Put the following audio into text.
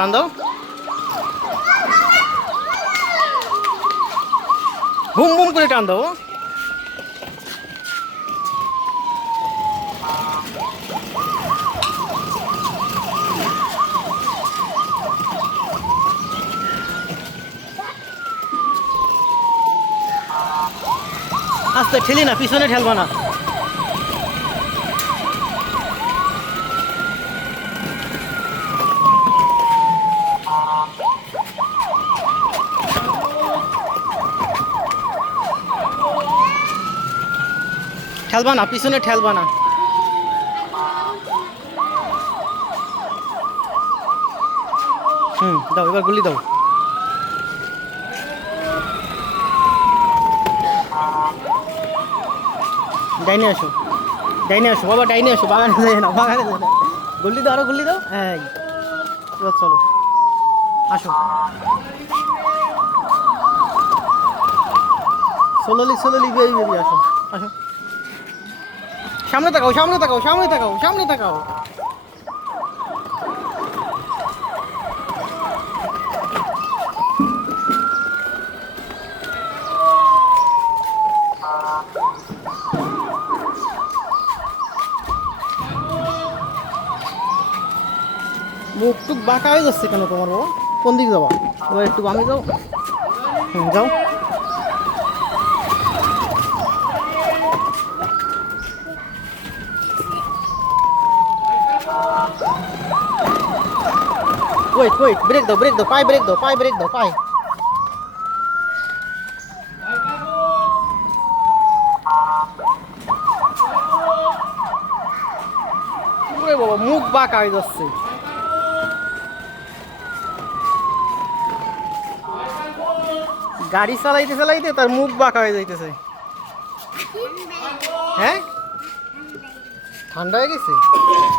টান দাও, boom boom করে টান দাও। আস্তে ঠেলি না, পিছনে ঠেলবা না। ঠেলবা না, পিছনে ঠেলবা না। দাও, এবার গুলি দাও। ডাইনে আসো, ডাইনে আসো বাবা, ডাইনে আসো, বাগানে যায় না, বাগানে যায় না। গুলি দাও, আরো গুলি দাও। হ্যাঁ, এবার চলো, আসো। সোলোলি সোলোলি বেবি বেবি, আসো আসো। সামনে তাকাও, সামনে তাকাও, সামনে তাকাও, সামনে তাকাও। মুখ টুক বাঁকা হয়ে যাচ্ছে কেন তোমার বাবা? কোন দিকে যাবা? এবার একটু বামে যাও। যাও। ওয়েট ওয়েট, ব্রেক দাও, ব্রেক দাও, পায়ে ব্রেক দাও, পায়ে ব্রেক দাও, পায়ে। ওরে বাবা, মুখ বাঁকা হয়ে যাচ্ছে। গাড়ি চালাইতে চালাইতে তার মুখ বাঁকা হয়ে যাইতেছে। হ্যাঁ, ঠান্ডা হয়ে গেছে।